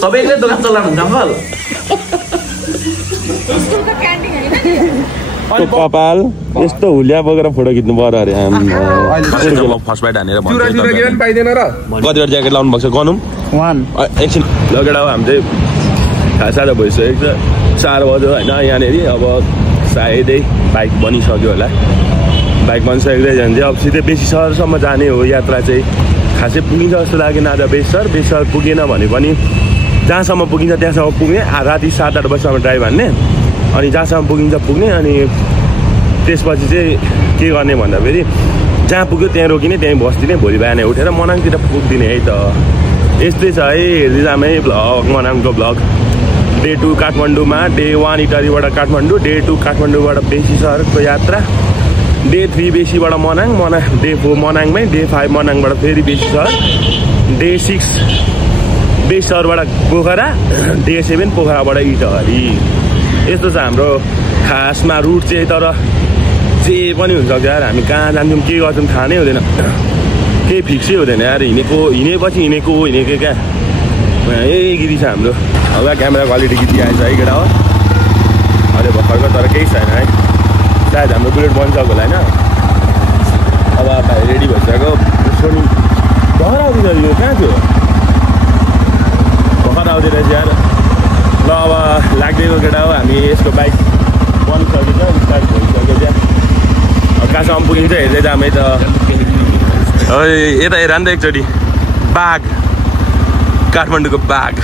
सबैले दोकान चलाउनुहुन्छ अङ्कल कपाल यस्तो हुलिया बोकेर फोटो खिच्नु पर्यो अरे फर्स्ट बाइट हानेर कतिवटा ज्याकेट लाउनु भएको छ गनौँ एकछिन लगेर हामी चाहिँ खासा भइसकेको छ 4 बज्यो होइन यहाँनिर अब सायदै बाइक बनिसक्यो होला बाइक बनिसकेको छ भने चाहिँ अब सिधै बेसी सहरसम्म जाने हो यात्रा चाहिँ खासै पुगिन्छ जस्तो लागेन आज बेसर पुगेन भने पनि जहाँसम्म पुगिन्छ त्यहाँसम्म पुग्ने राति 7-8 बजीसम्म ड्राइभ हान्ने अनि जहाँसम्म पुगिन्छ पुग्ने अनि त्यसपछि चाहिँ के गर्ने भन्दाखेरि जहाँ पुग्यो त्यहाँ रोकिने त्यहीँ बस्दिने भोलि बिहान उठेर मनाङतिर पुगिदिने है त यस्तै छ है हेर्दै जामै भ्लग मनाङको भ्लग डे 2 काठमाडौँमा डे 1 इटरीबाट काठमाडौँ डे 2 काठमाडौँबाट बेसी सहरको यात्रा डे 3 बेसीबाट मनाङ डे 4 मनाङमै डे 5 मनाङबाट फेरि बेसी सहर डे 6 बेसी सहरबाट पोखरा डे 7 पोखराबाट इटहरी यस्तो छ हाम्रो खासमा रुट चाहिँ तर जे पनि हुन्छ यार हामी कहाँ जान्छौँ के गर्छौँ थाहा नै हुँदैन केही फिक्सै हुँदैन यार हिँडेपछि हिँडेको क्या यही गीत छ हाम्रो अब क्यामेरा क्वालिटी गीत आएछ है केटा हो अहिले भर्खरको तर केही छैन है सायद हाम्रो बुलेट बन्छ होला होइन अब भाइ रेडी भइसक्यो सोनी भर्खर आउँदैन यो कहाँ थियो भर्खर आउँदै रहेछ यार ल अब लाग्दैको केटा हो हामी यसको बाइक बनिसकेको छ स्टार्ट भइसक्यो त्यहाँ कहाँसम्म पुगिन्छ हेर्दै जाम है त यता हेर नि त एकचोटि बाघ काठमाडौँको बाघ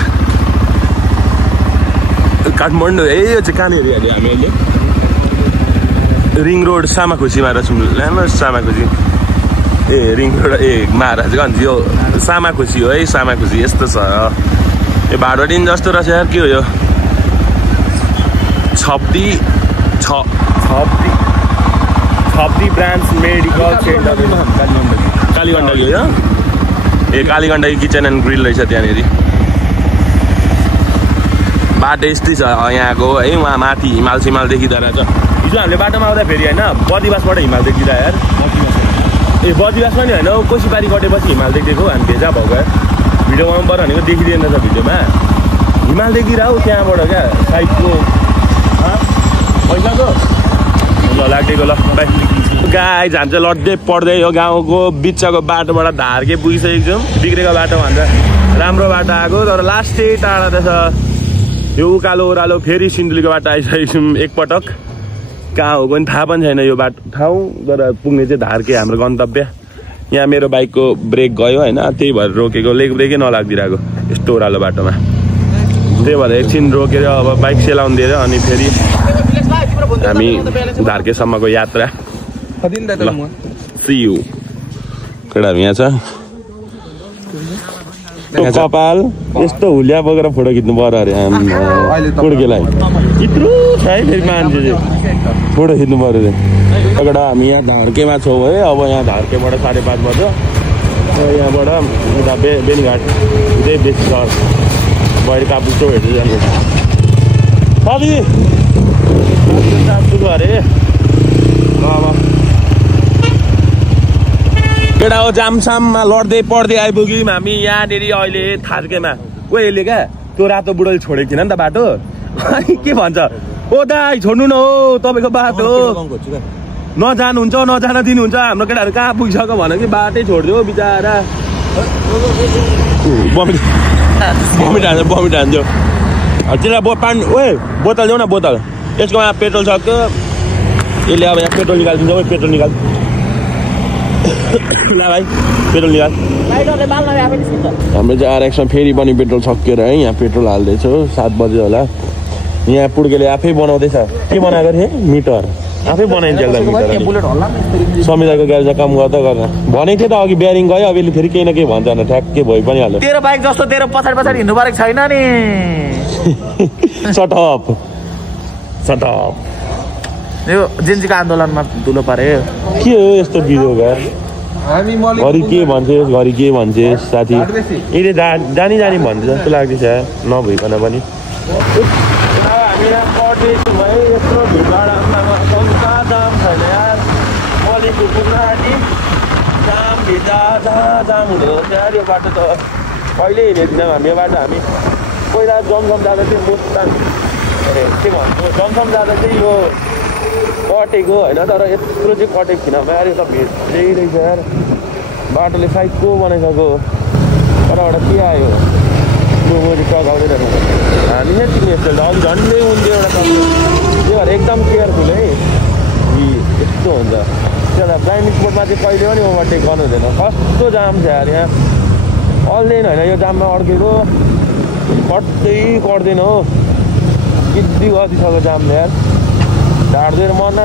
काठमाडौँ है यो चाहिँ कहाँनिर हेऱ्यो हामी अहिले रिङ रोड सामाखुसीमा रहेछौँ सामाखुसी ए रिङ रोड महाराजगञ्ज यो सामाखुसी हो है सामाखुसी यस्तो छ यो भाडोटिन जस्तो रहेछ यार के हो यो छप्दी ब्रान्च मेडिकल सेन्टर कालीगण्डकी हो ए कालीगण्डकी किचन एन्ड ग्रिल रहेछ त्यहाँनिर बाटो यस्तै छ यहाँको है उहाँ माथि हिमाल सिमाल देखिँदो रहेछ हिजो हामीले बाटोमा आउँदा फेरि होइन बदिवासबाट हिमाल देखिँदा यार ए बदिवास पनि होइन कोसीबारी कटेपछि हिमाल देखेको हामी भेजा भएको यार भिडियो बनाउनु पर्यो भनेको देखिँदैन छ भिडियोमा हिमाल देखिरह त्यहाँबाट क्या साइडको पैसाको ल लाग्देको ल बाई गाई झान्छ लड्दै पढ्दै हो गाउँको बिचको बाटोबाट धार्के पुगिसकेको छौँ बिग्रेको बाटो भन्दा राम्रो बाटो आएको तर लास्टै टाढा त छ यो उकालो ओह्रालो फेरि सिन्धुलीको बाटो आइसकेको छौँ एकपटक कहाँ हो पनि थाहा पनि छैन यो बाटो ठाउँ तर पुग्ने चाहिँ धार्के हाम्रो गन्तव्य यहाँ मेरो बाइकको ब्रेक गयो होइन त्यही भएर रोकेको लेग ब्रेकै नलागिदिरहेको यस्तो ओह्रालो बाटोमा त्यही भएर एकछिन रोकेर अब बाइक सेलाउनु दिएर अनि फेरि हामी धार्केसम्मको यात्रा सी यू केटाहरू यहाँ छ कपाल यस्तो हुलिया बोकेर फोटो खिच्नु पर्यो अरे कुड्केलाई यत्रो छ है फेरि मान्छे चाहिँ फोटो खिच्नु पर्यो अरे एउटा हामी यहाँ धार्केमा छौँ है अब यहाँ धार्केबाट 5:30 बज्यो यहाँबाट उता बेनीघाट हुँदै बेसी सहर बाहिर कापुस्टो हेर्दै जानु अरे अब केटा हो जामसाममा लड्दै पढ्दै आइपुग्यौँ हामी यहाँनिर अहिले थार्केमा ओ यसले क्या त्यो रातो बुढोले छोडेको थिएन नि त बाटो अनि के भन्छ ओ दाइ छोड्नु न हो तपाईँको बाटो नजानुहुन्छ नजान दिनुहुन्छ हाम्रो केटाहरू कहाँ पुगिसक्यो भने कि बाटै छोडिदियो बिचरा बमिट हान्थ्यो त्यसलाई पानी ओ बोतल ल्याउ न बोतल यसको यहाँ पेट्रोल सक्यो यसले अब यहाँ पेट्रोल निकालिदिन्छ ओ पेट्रोल निकाल ल भाइ पेट्रोल निकाल हाम्रो चाहिँ RX-मा फेरि पनि पेट्रोल सकिएर है यहाँ पेट्रोल हाल्दैछ 7 बजे होला यहाँ पुड्केले आफै बनाउँदैछ के बनाएको थिएँ मिटर आफै बनाइन्छ समिताको गाडी काम गर्दा गर्दा भनेको थिएँ त अघि ब्यारिङ गयो अब यसले फेरि केही न केही भन्छ न ठ्याक्कै भइ पनि हाल्यो तेरो बाइक जस्तो तेरो पछाडि हिँड्नु परेको छैन नि सट अप यो जिन्जीको आन्दोलनमा धुलो परे के हो यस्तो बिजो घर घरि के भन्छे साथी यसले जानी भन्छ जस्तो लाग्दैछ नभइकन पनि हामी यहाँ पढ्दैछौँ है यत्रो भिडभाडमा जाम छैन यार मलिको कुखुराटी जाम हुँदो यार यो बाटो त कहिले हिँडेको थियौँ हामी यो बाटो हामी पहिला जमसम जाँदा चाहिँ मुस्ताङ के भन्छ जमसम जाँदा चाहिँ यो कटेको होइन तर यत्रो चाहिँ कटेको थिएन यार यो त भेट्दै रहेछ यार बाटोले साइडको बनाइसक्यो कताबाट के आयो मैले टगाउँदैन हामी नै चिन्ने यस्तो अघि झन्डै हुन्थ्यो एउटा त्यही भएर एकदम केयरफुल है यस्तो हुन्छ त्यसलाई ब्लाइन्ड स्पोटमा चाहिँ कहिले पनि ओभरटेक गर्नु हुँदैन कस्तो जाम छ यार यहाँ अल्दैन होइन यो जाममा अड्केको कट्दैन हो गिद्दी गतिसक्यो जामले यार ढाड्दैन मन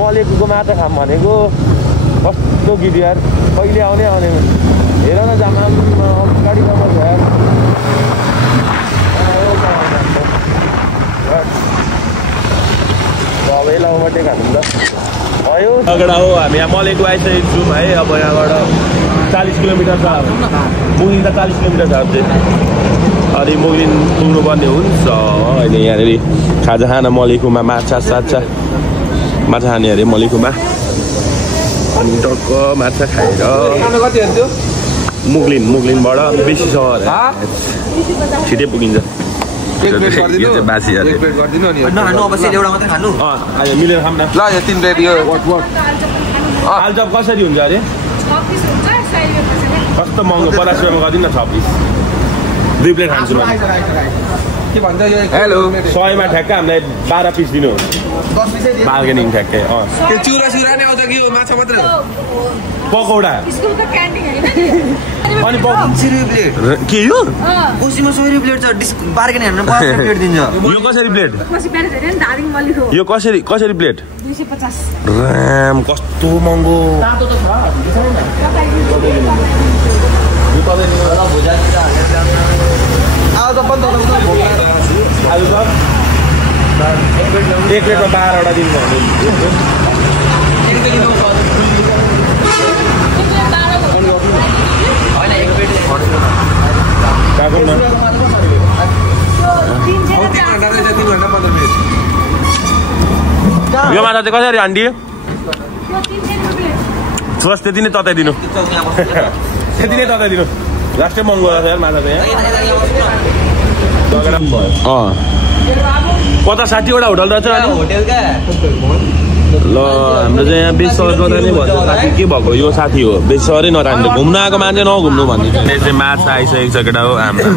मलेको माछा खाम भनेको कस्तो गिद्यो यार कहिले आउने हेर न जाम गाडीसम्म छ यार सबैलाई ओभरटेक हाल्नु त भयो अगाडि हो हामी यहाँ मलेको आइसकेको छौँ है अब यहाँबाट 40 किलोमिटर छ मुगिन त 40 किलोमिटर छ चाहिँ अनि मुगिन पुग्नुपर्ने हुन्छ अहिले यहाँनिर खाजा खाना मलेकुमा माछा खाने अरे मलेकुमा अनि टक्क माछा खाएर मुगलिनबाट बेसी छ छिटै पुगिन्छ बासी मिलेर खाऊँ न ल 3 प्लेट यो आलुचप कसरी हुन्छ अरे कस्तो महँगो 50 रुपियाँमा गरिदिनु न 6 पिस 2 प्लेट खान्छु म हेलो 100 मा ठ्याक्कै हामीलाई 12 पिस दिनु बार्गेनिङ ठ्याक्कै त्यो चुरा नै आउँछ कि यो माछा मात्र पकौडा स्कुलको क्यान्टिन हैन अनि 80 रुपैयाँ प्लेट के यो उसीमा 100 रुपैयाँ प्लेट छ बार्गेनिङ हामीले 50 रुपैयाँ प्लेट दिन्छ यो कसरी प्लेट यो कसरी प्लेट 250 राम कस्तो महँगो तातो त छ एक प्लेटमा 12 वटा दिनु यो माछा चाहिँ कसरी आन्टी फर्स्ट त्यति नै तताइदिनु लास्टै महँगो छ यार माछा चाहिँ 50-60 वटा होटल रहेछ ल हाम्रो चाहिँ यहाँ बेसी सर गर्दा नै भन्छ साथी के भएको यो साथी हो बेसी सरै नराख्नु घुम्न आएको मान्छे नघुम्नु भन्ने चाहिँ माछा आइसकेको छ केटा हो हाम्रो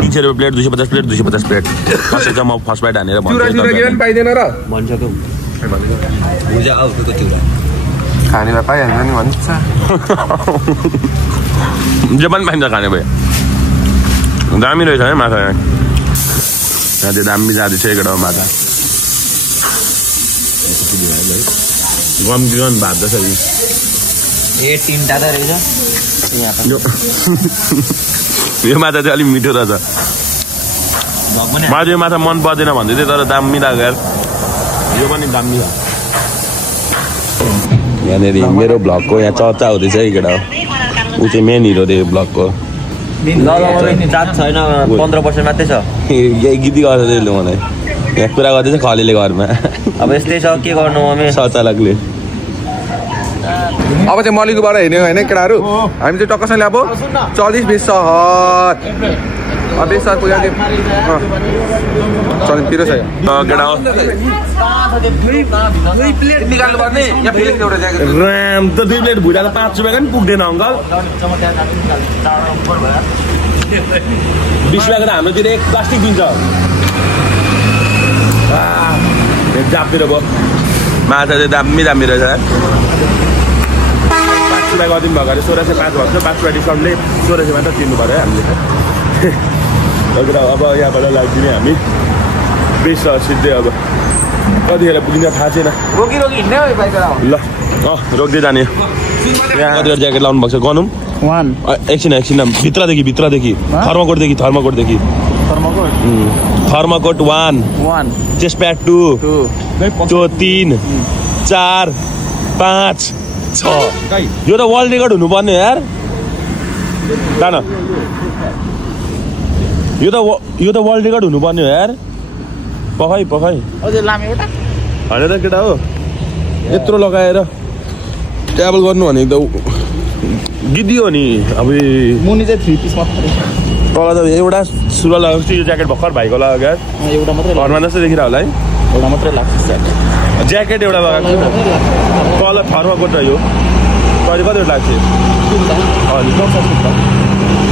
300 रुपियाँ प्लेट 250 प्लेट 250 प्लेट कसै चाहिँ म फर्स्ट बाइट हानेर भन्छु पाइँदैन र भन्छ खानेलाई पाइहाल्छ नि भन्छ जे पनि पाइन्छ खाने भयो दामी रहेछ है माछा यहाँ त्यो दामी जाँदैछ केटा माछा गम भाज्दछ यो माछा चाहिँ अलिक मिठो रहेछ मलाई यो माछा मन पर्दैन भन्दै थियो तर दामी लाग्यो यार यो पनि दामी छ यहाँनिर मेरो भ्लगको यहाँ चर्चा हुँदैछ है केटा ऊ चाहिँ मेन हिरो थियो भ्लगको छैन 15% मात्रै छ यही गीती गर्छ त्यसले मलाई यहाँ कुरा गर्दैछ खलेले घरमा अब यस्तै छ के गर्नु शौचालकले अब चाहिँ मलिकोबाट हिँड्यो होइन केटाहरू हामी चाहिँ टक्कसँगले अब 40 20 सहर पुग्यो चलितिर छ केटा राम त 2 प्लेट भुइँदा त 5 रुपियाँ पनि पुग्दैन अङ्कल 20 रुपियाँको त हाम्रोतिर एक प्लास्टिक दिन्छ जापतिर भयो माछा चाहिँ दामी रहेछ 5 रुपियाँ गरिदिनु भएको अरे 1605 भएको छ 5 रुपियाँ डिस्काउन्टले 1600 मात्र तिर्नु पऱ्यो है हामीले अब यहाँबाट लाग्दिने हामी बेस सिधै अब कतिखेर पुगिन्छ थाहा छैन ल रोक्दै जाने यहाँ कतिखेर ज्याकेट लाउनु भएको छ गनौँ एकछिन भित्रदेखि थर्माकोटदेखि थर्माकोट 1 चेस्ट प्याड 2 त्यो 3 4 5 6 यो त वर्ल्ड रेकर्ड हुनुपर्ने यार जान यो त वर्ल्ड रेकर्ड हुनुपर्ने हो यार पखाइ होइन त केटा हो यत्रो लगाएर ट्राभल गर्नु भनेको त गिद्दियो नि अब मुनि चाहिँ 3 पिस मात्रै तल त एउटा सुरुवाल लगाएको यो ज्याकेट भर्खर भाइको लगाएको क्या एउटा मात्रै घरमा जस्तो देखिरह होला है एउटा मात्रै लाग्छ ज्याकेट एउटा लगाएको तल फर्मा कोट यो तैँले कति लाग्छ हजुर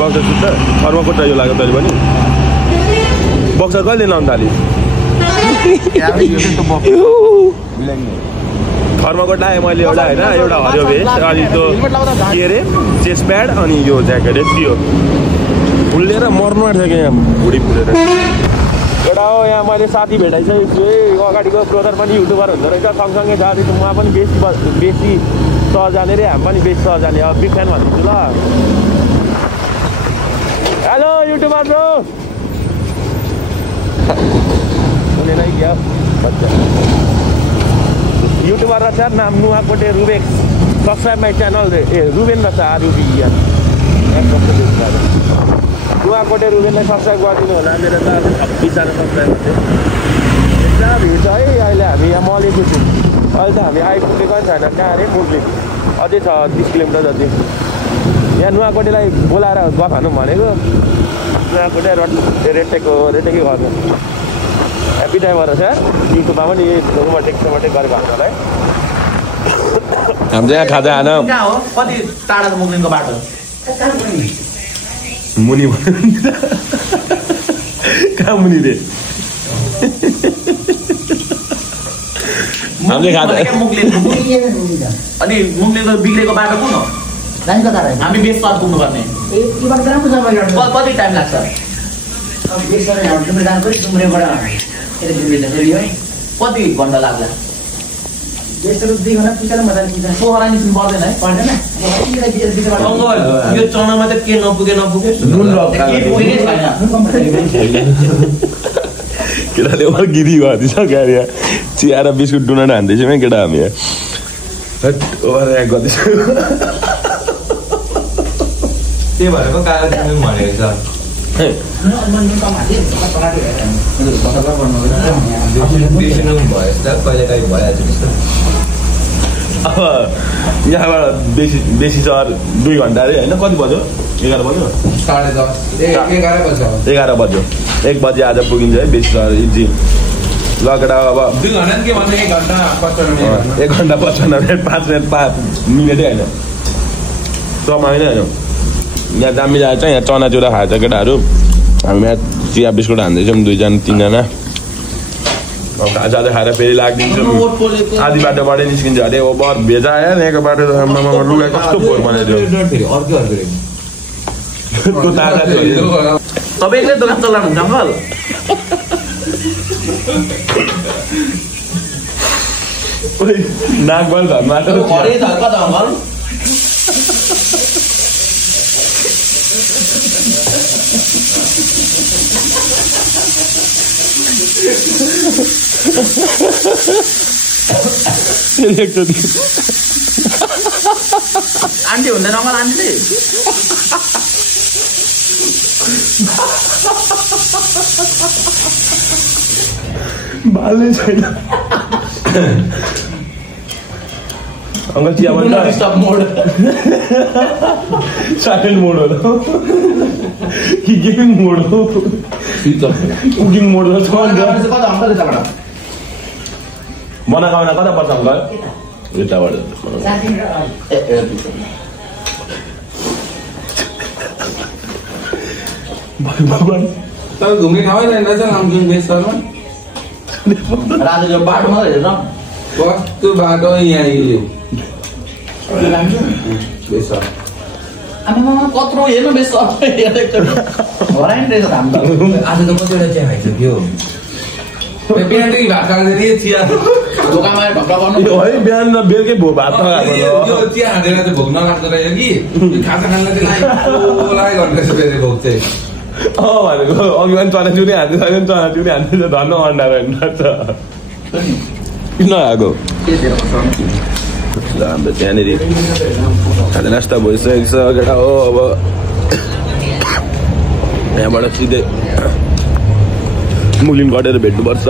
बक्सर सुत्छ फर्मा कोट यो लाग्यो तैँले पनि बक्सर कहिले लाउनु थाल्यो फर्मा कोट लगाएँ मैले एउटा होइन एउटा हरियो भेस्ट अनि त्यो के अरे चेस्ट प्याड अनि यो ज्याकेट त्यो फुलेर मर्नु आँट्छ क्या यहाँ भुँडी फुलेर एउटा हो यहाँ मैले साथी भेटाइसकेको छु है अगाडिको ब्रदर पनि युट्युबर हुँदो रहेछ सँगसँगै जाँदैछु उहाँ पनि बेसी सहज जाने रे हामी पनि बेसी सहज जाने अब बिग फ्यान भनिदिन्छु ल हेलो युट्युबर ब्रो सुनेन क्या युट्युबर रहेछ नाम नुवाकोटे रुबेक्स सब्सक्राइब माई च्यानल ए रुबेन रहेछ आरुबिएन नुवाकोटे रुबेनलाई सब्सक्राइब गरिदिनु होला मेरो त 26जना सब्सक्राइबर थियो पुरा भिड छ है अहिले हामी यहाँ मलेको छौँ अहिले त हामी आइपुगेको पनि छैन कहाँ अरे मुगली अझै छ 30 किलोमिटर जति यहाँ नुवाकोटेलाई बोलाएर गफ खानु भनेको नुवाकोटे रेटेकै गर्नु ह्याप्पी टाइम रहेछ युट्युबमा पनि ओभरटेक गरेको हामीलाई हाम्रो यहाँ खाजा खान कहाँ हो कति टाढा मुगलिनको बाटो मुनि कहाँ मुनि रे हामीले खाजा अनि मुगलिनको बिग्रेको बाटो कुन हो हामी बेसपात पुग्नुपर्ने कति टाइम लाग्छ कति घन्टा लाग्ला पोखरा निस्किनु पर्दैन है यो चनामा त के नपुगे केटाले गिरी गरिदिन्छ गाडी चिया र बिस्कुट डुनाट हान्दैछौँ है केटा हामी गर्दैछु त्यही भएर पो कालो तिमी भनेको छ अब यहाँबाट बेसी सहर 2 घन्टा अरे होइन कति बज्यो 11 बज्यो 11 बज्यो 1 बजे आज पुगिन्छ है बेसी सहर इजी लगेर अब 2 घन्टा के भन्दा 1 घन्टा 55 मिनट 5 मिनटै होइन समय होइन होइन यहाँ दामी जान्छ यहाँ चनाचुरा खान्छ केटाहरू हामी यहाँ चिया बिस्कुट हान्दैछौँ 2 जना 3 जना अब खाजा खाएर फेरि लाग्दिन्छौँ आधी बाटोबाटै निस्किन्छ अरे ओभर भेजा आयो यहाँको बाटो लुगा कस्तो फोहोर बनाइदियो तपाईँले दोकान चलाउनुहुन्छ अङ्कल नाकबल घरमा आन्टी हुँदैन अङ्कल आन्टी बाल्ने छैन अङ्कल चिया भन्छ साइलेन्ट मोड हो कि गेमिङ मोड हो कुकिङ मोड हो मनोकामना कता पर्छ अङ्कल यताबाट भगवान तर घुम्ने ठाउँ छैन रहेछ नामजुङ बेसरमा राजको बाटो मात्रै हेर कस्तो बाटो यहाँ बेसर कत्रो हेर्नु बेस हराइन रहेछ हाम्रो आज त कतिवटा चिया खाइसक्यो बिहानै भात खाँदैन चिया दोकानमा ढक्का गर्नु है बिहान र बेलुकै भात यो चिया खाँदैन चाहिँ भोक नलाग्दो रहेछ कि खाजा खानलाई चाहिँ गर्नु रहेछ फेरि भोक चाहिँ भनेको अघि पनि चनाचुरी हान्दैछ अहिले पनि चनाचुरी हान्दैछ धन्न अन्डा रहेछ किन आएको हाम्रो त्यहाँनिर खाजा नास्ता भइसकेको छ केटा हो अब यहाँबाट सिधै मुगलिन कटेर भेट्नुपर्छ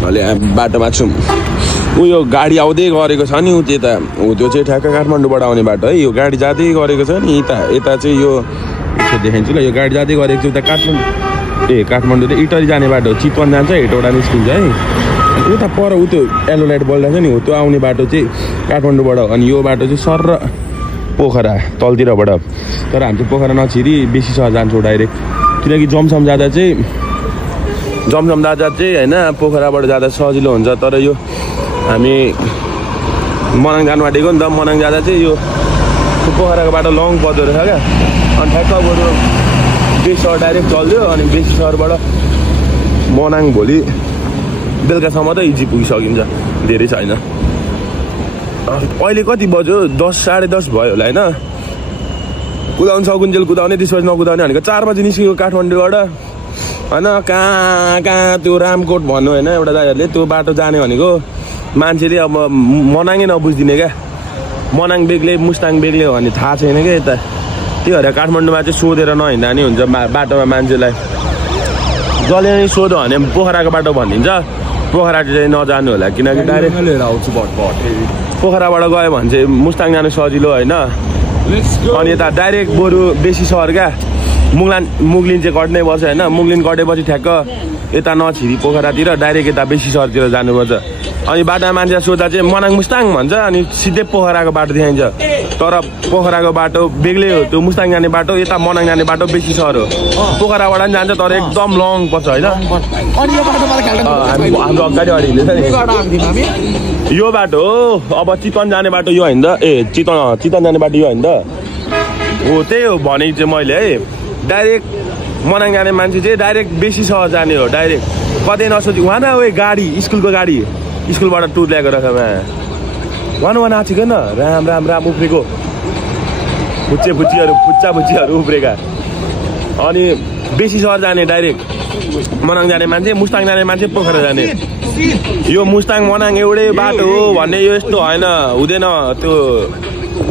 अहिले बाटोमा छौँ उयो गाडी आउँदै गरेको छ नि त्यता हो त्यो चाहिँ ठ्याक्क काठमाडौँबाट आउने बाटो है यो गाडी जाँदै गरेको छ नि यता चाहिँ यो यसो देखाइन्छु ल यो गाडी जाँदै गरेको छु उता काठमाडौँ त इटरी जाने बाटो चितवन जान्छ हेटौडा निस्किन्छ है अनि उता पर उ त्यो येलो लाइट बल्दैछ नि हो त्यो आउने बाटो चाहिँ काठमाडौँबाट अनि यो बाटो चाहिँ सर र पोखरा तलतिरबाट तर हामी चाहिँ पोखरा नछिरी बेसी सहर जान्छौँ डाइरेक्ट किनकि जमसम जाँदा चाहिँ होइन पोखराबाट जाँदा सजिलो हुन्छ तर यो हामी मनाङ जानु आँटेको नि त मनाङ जाँदा चाहिँ यो पोखराको बाटो लङ पर्दो रहेछ क्या अनि ठ्याक्क बरु बेसी सहर डाइरेक्ट चल्दियो अनि बेसी सहरबाट मनाङ भोलि बेलुकासम्म त इजी पुगिसकिन्छ धेरै छैन अहिले कति बज्यो 10 साढे 10 भयो होला होइन कुदाउनु सकुन्जेल कुदाउने त्यसपछि नकुदाउने भनेको 4 बजी निस्केको काठमाडौँबाट होइन कहाँ त्यो रामकोट भन्नु होइन एउटा दाइहरूले त्यो बाटो जाने भनेको मान्छेले अब मनाङै नबुझिदिने क्या मनाङ बेग्लै मुस्ताङ बेग्लै हो भने थाहा छैन क्या यता त्यो भएर काठमाडौँमा चाहिँ सोधेर नहिँड्दा नि हुन्छ बाटोमा मान्छेलाई जसले नै सोध्यो भने पोखराको बाटो भनिदिन्छ पोखरा चाहिँ नजानु होला किनकि डाइरेक्ट पोखराबाट गयो भने चाहिँ मुस्ताङ जानु सजिलो होइन अनि यता डाइरेक्ट बरु बेसी सहर क्या मुगलिन चाहिँ कट्नै पर्छ होइन मुगलिन कटेपछि ठ्याक्क यता नछिरी पोखरातिर डाइरेक्ट यता बेसी सहरतिर जानुपर्छ अनि बाटोमा मान्छे सोद्धा चाहिँ मनाङ मुस्ताङ भन्छ अनि सिधै पोखराको बाटो देखाइन्छ तर पोखराको बाटो बेग्लै हो त्यो मुस्ताङ जाने बाटो यता मनाङ जाने बाटो बेसी सहर हो पोखराबाट पनि जान्छ तर एकदम लङ पर्छ होइन हाम्रो अगाडि हिँड्दैछ नि यो बाटो हो अब चितवन जाने बाटो यो होइन त चितवन जाने बाटो यो होइन त हो त्यही हो भनेको चाहिँ मैले है डाइरेक्ट मनाङ जाने मान्छे चाहिँ डाइरेक्ट बेसी सहर जाने हो डाइरेक्ट कतै नसोची उहाँ न गाडी स्कुलको गाडी स्कुलबाट टुर ल्याएको रहेछमा उहाँ नाचेको न राम उफ्रेको फुच्चाहरू उफ्रेका अनि बेसी सहर जाने डाइरेक्ट मनाङ जाने मान्छे मुस्ताङ जाने मान्छे पोखरा जाने यो मुस्ताङ मनाङ एउटै बाटो हो भन्ने यो यस्तो होइन हुँदैन त्यो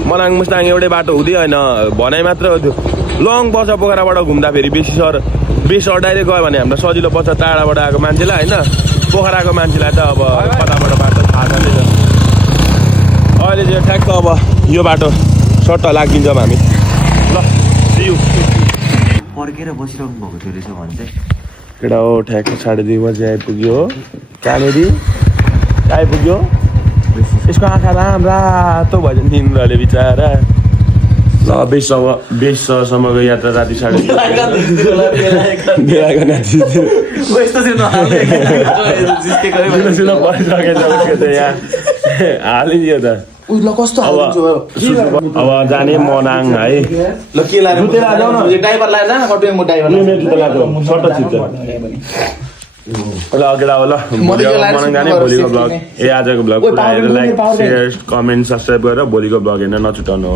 मनाङ मुस्ताङ एउटै बाटो हुँदै होइन भनाइ मात्र हो त्यो लङ पर्छ पोखराबाट घुम्दाखेरि बेसी सहर डाइरेक्ट गयो भने हामीलाई सजिलो पर्छ टाढाबाट आएको मान्छेलाई होइन पोखराको मान्छेलाई त अब कताबाट बाटो थाहा छैन अहिले चाहिँ ठ्याक्क अब यो बाटो सट्ट लागिदिन्छौँ हामी ल पर्खेर बसिरहनु भएको थियो रहेछ भने चाहिँ केटा हो ठ्याक्क 2:30 बजी आइपुग्यो हो कहाँनिर आइपुग्यो यसको आँखा रातो भयो निन्द्राले बिचारा ल बेससम्मको यात्रा राति 2:30 हालिदियो त अब जाने मनाङ है ल केटा हो ल मनाङ जाने भोलिको ब्लग आजको blog like share comment subscribe गरेर भोलिको ब्लग हेर्न नछुटाउनु।